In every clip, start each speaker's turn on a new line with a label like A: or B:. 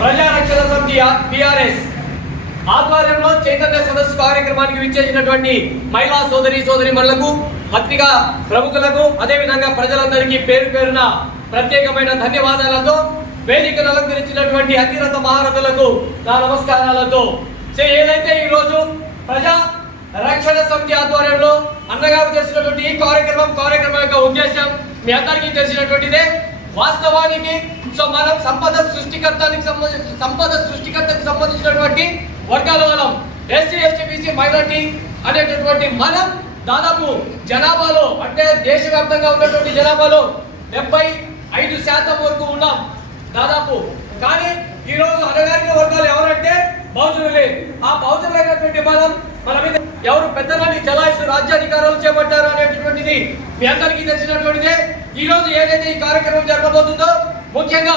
A: ప్రజారక్షణ సమితి టిఆర్ఎస్ ఆధ్వర్యంలో చైతన్య సదస్సు కార్యక్రమానికి విచ్చేసినటువంటి మహిళా సోదరి సోదరి మనులకు పత్రికా ప్రముఖులకు అదేవిధంగా ప్రజలందరికీ పేరు పేరున ప్రత్యేకమైన ధన్యవాదాలతో వేదికను అలంకరించినటువంటి అతిరత మహారథులకు నా నమస్కారాలతో. సో ఏదైతే ఈరోజు ప్రజా రక్షణ సమితి ఆధ్వర్యంలో అన్నగారు చేసినటువంటి ఈ కార్యక్రమం కార్యక్రమం యొక్క ఉద్దేశం మీ అందరికీ తెలిసినటువంటిదే. వాస్తవానికి సో మనం సంపద సృష్టికర్తానికి సంబంధించి సంపద సృష్టికర్తకి సంబంధించినటువంటి వర్గాల వాళ్ళం. ఎస్సీ ఎస్టీ బీసీ మైనార్టీ అనేటటువంటి మనం దాదాపు జనాభాలో అంటే దేశవ్యాప్తంగా ఉన్నటువంటి జనాభాలో డెబ్బై ఐదు శాతం వరకు ఉన్నాం దాదాపు. కానీ ఈరోజు అనగారిన వర్గాలు ఎవరంటే బహుజనులే ఆ బహుజనులైనటువంటి మనం మన మీద ఎవరు పెద్దలని చలాయిస్తూ రాజ్యాధికారాలు చేపట్టారు అనేటటువంటిది మీ అందరికీ తెలిసినటువంటిదే. ఈరోజు ఏదైతే ఈ కార్యక్రమం జరగబోతుందో ముఖ్యంగా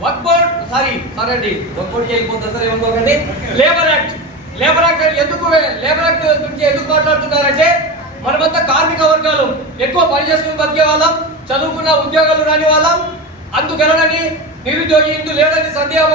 A: వర్క్ బోర్డ్ సారీ సారీ అండి వర్క్ బోర్డ్ చేయకపోతే సార్ ఏమనుకోకండి లేబర్ యాక్ట్ లేబర్ యాక్ట్ ఎందుకు లేబర్ యాక్ట్ గురించి ఎందుకు మాట్లాడుతున్నారంటే మనమంతా కార్మిక వర్గాలు ఎక్కువ పని చేసుకుని బతికే వాళ్ళం చదువుకున్న ఉద్యోగాలు రాని వాళ్ళం అందుకనని నిరుద్యోగి ఇందు లేదని సందేహం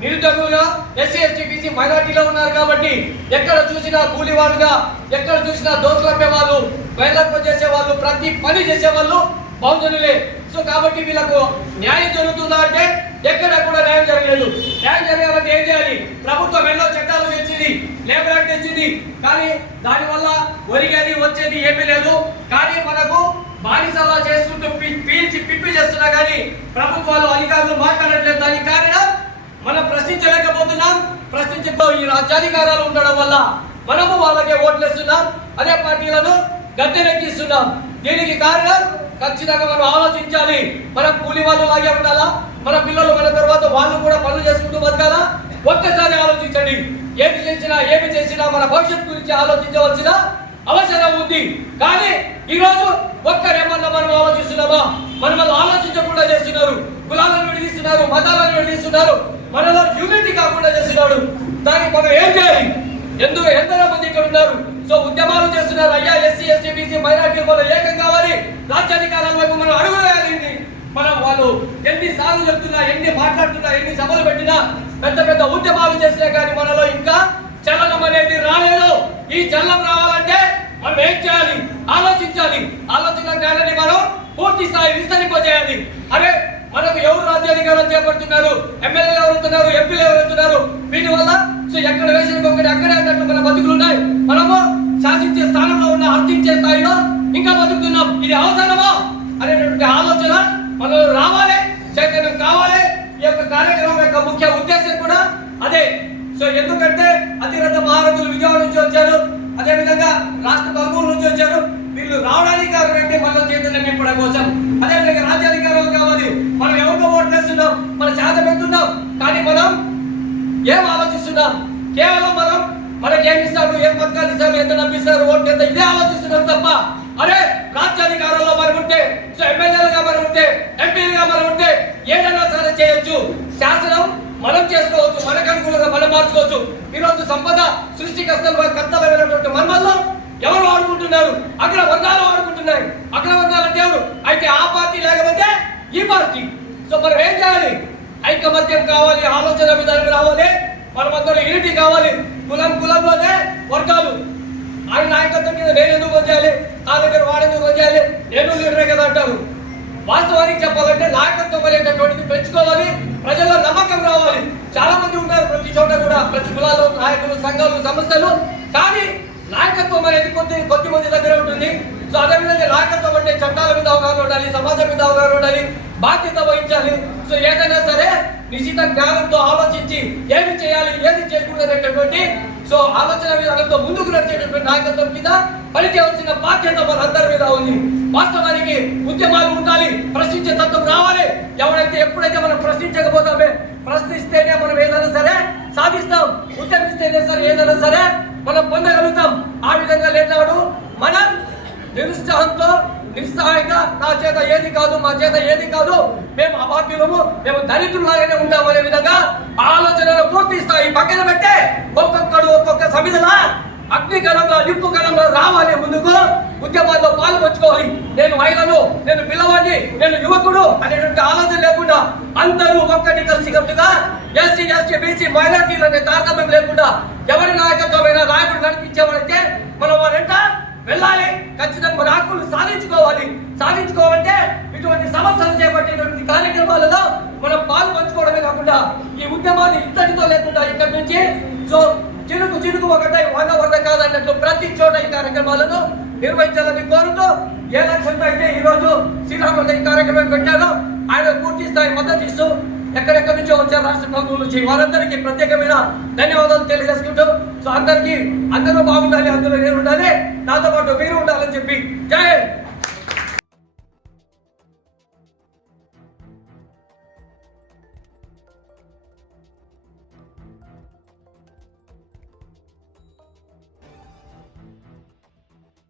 A: నిరుద్యోగులుగా ఎస్సీ ఎస్టీ బీసీ మైనార్టీలో ఉన్నారు కాబట్టి ఎక్కడ చూసినా కూలివాడుగా ఎక్కడ చూసినా దోసులప్పే వాళ్ళు బయలుదేరి చేసే వాళ్ళు ప్రతి పని చేసేవాళ్ళు బహుజనులే. సో కాబట్టి వీళ్ళకు న్యాయం జరుగుతుందా అంటే ఎక్కడ కూడా న్యాయం జరగలేదు. న్యాయం జరగాలంటే ఏం చేయాలి? ప్రభుత్వం ఎన్నో చట్టాలు తెచ్చింది లేబర్ యాక్ట్ తెచ్చింది. కానీ దానివల్ల ఒరిగేది వచ్చేది ఏమీ లేదు. కానీ మనకు బానిసలా చేసుకుంటూ పీల్చి పిప్పి చేస్తున్నా కానీ ప్రభుత్వాలు అధికారులు మాట్లాడట్లేదు. దానికి కారణం మనం ప్రశ్నించలేకపోతున్నాం. ప్రశ్నించే ఈ రాజ్యాధికారాలు ఉండడం వల్ల మనము వాళ్ళకే ఓట్లేస్తున్నాం. అదే పార్టీలను గద్దెనెక్కిస్తున్నాం. దీనికి కారణం ఖచ్చితంగా మనం ఆలోచించాలి. మనం కూలి వాళ్ళు లాగే ఉండాలా? మన పిల్లలు మన తర్వాత వాళ్ళు కూడా పనులు చేసుకుంటూ బతకాలా? ఒక్కసారి ఆలోచించండి. ఏమి చేసినా ఏమి చేసినా మన భవిష్యత్తు గురించి ఆలోచించవలసిన అవసరం ఉంది. కానీ ఈరోజు ఒక్కరేమన్నా మనం ఆలోచిస్తున్నామా? మనం ఆలోచించకుండా చేస్తున్నారు. కులాలను విడిదిస్తున్నారు మతాలను విడిదిస్తున్నారు. మనలో యూనిటీ కాకుండా చేస్తున్నాడు. దానికి మనం ఏం చేయాలి? ఎందుకు ఎందరో మంది ఇక్కడ ఉన్నారు? సో ఉద్యమాలు చేస్తున్నారు. అయ్యా ఎస్సీ ఎస్టీ బీసీ మైనార్టీ వాళ్ళు ఏకం కావాలి? రాజ్యాధికారాల వైపు మనం అడుగు వేయాలి మనం వాళ్ళు ఎన్ని సార్లు చెప్తున్నా ఎన్ని మాట్లాడుతున్నా ఎన్ని సభలు పెట్టినా పెద్ద పెద్ద ఉద్యమాలు చేసినా కానీ మనలో ఇంకా చలనం అనేది రాలేదు. ఈ చలనం రావాలంటే మనం ఏం చేయాలి? ఆలోచించాలి. ఆలోచన జ్ఞానాన్ని మనం పూర్తి స్థాయి విస్తరింపజేయాలి. అరే మనకు ఎవరు రాజ్యాధికారం చేపడుతున్నారు? ఎమ్మెల్యేలు ఎవరు అవుతున్నారు ఎంపీలు ఎవరు వీటి వల్ల సో ఎక్కడ వేసిన ఒకటి అక్కడే అన్నట్లు మన బతుకులు ఉన్నాయి. మనము శాసించే స్థానంలో ఉన్న అర్థించే స్థాయిలో ఇంకా బతుకుతున్నాం. ఇది అవసరమా? అనేటువంటి ఆలోచన మనలో రావాలి చైతన్యం కావాలి. ఈ యొక్క కార్యక్రమం యొక్క ముఖ్య ఉద్దేశం కూడా అదే. సో ఎందుకంటే అతిరథ మహారథులు విజయవాడ నుంచి వచ్చారు. అదేవిధంగా రాష్ట్ర కర్నూలు నుంచి వచ్చారు. వీళ్ళు రావడానికి కారణం అంటే మనలో చైతన్యం నింపడం కోసం. అదే విధంగా రాజ్యాధికారాలు కావాలి మనం ఎవరికో ఓట్లేస్తున్నాం మన శాతం పెడుతున్నాం కానీ మనం ఏం ఆలోచిస్తున్నాం కేవలం మనం మనకి ఇస్తారు ఏం పథకాలు ఇస్తారు? ఎంత నమ్మిస్తారు? ఓట్లు ఎంత? ఇదే ఆలోచిస్తున్నారు తప్ప. అరే రాజ్యాధికారంలో మరి ఉంటే సో ఎమ్మెల్యేలుగా మరి ఉంటే ఎంపీలుగా మరి ఉంటే ఏదైనా సరే చేయొచ్చు. శాసనం మనం చేసుకోవచ్చు మనకు అనుకూలంగా మనం మార్చుకోవచ్చు. ఈ రోజు సంపద సృష్టికర్తలు కర్తవ్యమైనటువంటి మనమల్లో ఎవరు ఆడుకుంటున్నారు? అక్కడ వర్గాలు వాడుకుంటున్నాయి అక్కడ వర్గాలు అంటే ఎవరు? అయితే ఆ పార్టీ లేకపోతే ఈ పార్టీ. సో మనం ఏం చేయాలి? ఐకమత్యం కావాలి ఆలోచన విధానం రావాలి. మనమందరం యూనిటీ కావాలి. కులం కులంలోనే వర్గాలు. ఆయన నాయకత్వం మీద నేను ఎందుకు వచ్చేయాలి నా దగ్గర వాడు ఎందుకు వచ్చేయాలి నేను లీడరే కదా అంటారు. వాస్తవానికి చెప్పాలంటే నాయకత్వం అనేటటువంటిది పెంచుకోవాలి ప్రజల్లో నమ్మకం రావాలి. చాలా మంది ఉన్నారు ప్రతి చోట కూడా ప్రతి కులాలు నాయకులు సంఘాలు సంస్థలు. కానీ నాయకత్వం అనేది కొద్ది కొద్ది మంది దగ్గర ఉంటుంది. సో అదే విధంగా నాయకత్వం అంటే చట్టాల మీద అవగాహన ఉండాలి సమాజం మీద అవగాహన ఉండాలి బాధ్యత వహించాలి. సో ఏదైనా సరే నిశ్చిత జ్ఞానంతో ఆలోచించి ఏమి చేయాలి ఏది చేయకూడదనేటటువంటి సో ఆలోచన విధానంతో ముందుకు నడిచేటటువంటి నాయకత్వం కింద పనిచేయవలసిన బాధ్యత మనందరి మీద ఉంది. వాస్తవానికి ఉద్యమాలు ఉండాలి ప్రశ్నించే తత్వం రావాలి. ఎవరైతే ఎప్పుడైతే మనం ప్రశ్నించకపోతామే ప్రశ్నిస్తేనే మనం ఏదైనా సరే సాధిస్తాం. ఉద్యమిస్తేనే సరే ఏదైనా సరే మనం పొందగలుగుతాం. ఆ విధంగా లేనివాడు మనం నిరుత్సాహంతో నిస్సహాయంత నా చేత ఏది కాదు మా చేత ఏది కాదు మేము అభాగ్యులము మేము దరిద్రులాగానే ఉంటామనే విధంగా ఆలోచనలు పూర్తి స్థాయి పక్కన పెట్టే ఒక్కొక్కడు ఒక్కొక్క సమిధలా అగ్ని కణంలో నిప్పు రావాలి ముందుకు ఉద్యమాల్లో పాల్పంచుకోవాలి. నేను మహిళను నేను పిల్లవాడిని నేను యువకుడు అనేటువంటి ఆలోచన లేకుండా అందరూ ఒక్కటి కలిసికట్టుగా ఎస్సీ ఎస్టీ బీసీ మైనార్టీలు అనే తారతమ్యం లేకుండా ఎవరి నాయకత్వమైన నాయకుడు నడిపించేవాడైతే మనం వారంట వెళ్ళాలి. ఖచ్చితంగా మన హక్కులు సాధించుకోవాలి. సాధించుకోవాలంటే ఇటువంటి సమస్యలు చేపట్టేటువంటి కార్యక్రమాలలో మనం పాలు పంచుకోవడమే కాకుండా ఈ ఉద్యమాన్ని ఇంతటితో లేకుండా ఇక్కడి నుంచి సో చినుకు చినుకు ఒకటే వంద వంద కాదన్నట్లు ప్రతి చోట ఈ కార్యక్రమాలను నిర్వహించాలని కోరుతూ ఏ లక్ష్యంతో అయితే ఈరోజు శ్రీరాములు ఈ కార్యక్రమం పెట్టారో ఆయన పూర్తి స్థాయి మద్దతు ఇస్తూ ఎక్కడెక్కడి నుంచో వచ్చారు రాష్ట్ర ప్రభుత్వం నుంచి వారందరికీ ప్రత్యేకమైన ధన్యవాదాలు తెలియజేసుకుంటూ సో అందరికీ అందరూ బాగుండాలి అందులో నేను ఉండాలి నాతో పాటు మీరు ఉండాలని చెప్పి జై